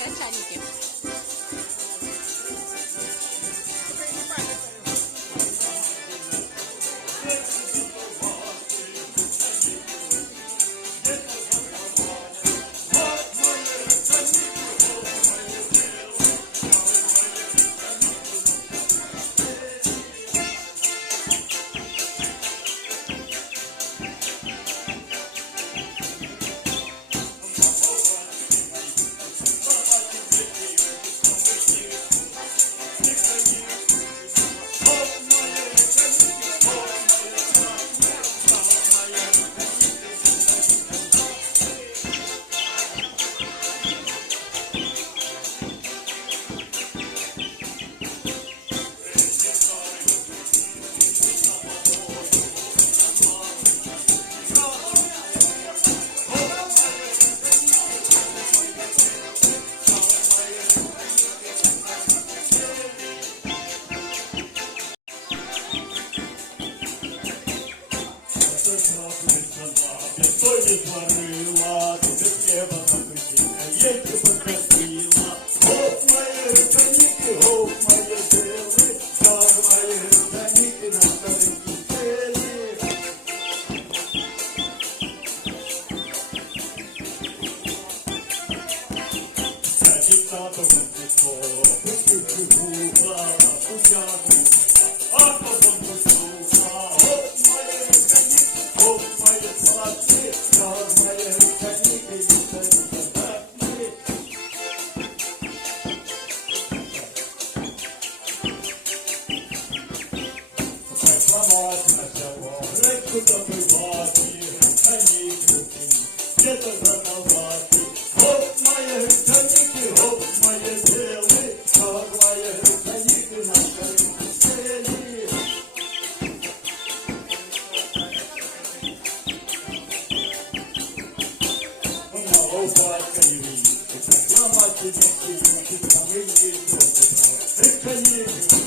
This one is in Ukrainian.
гречаники. Тоді творила, ти хліба запустила, які покрасила. Гоп мої руканіки, гоп мої сили, так мої руканіки на старенькій селі. Сядіть тато в мертвіство, пустивши губа, усяку, а потім послуха. Гоп мої руканіки, гоп мої платки, так мої руканіки на старенькій селі. Рекламати на село, речку добивати, гречані крутим, где-то продавати. Гоп мої гречаніки, гоп мої сили, так мої гречаніки на старенькій селі. Вона оватка і війни, рекламати не кінь, під камені, гречані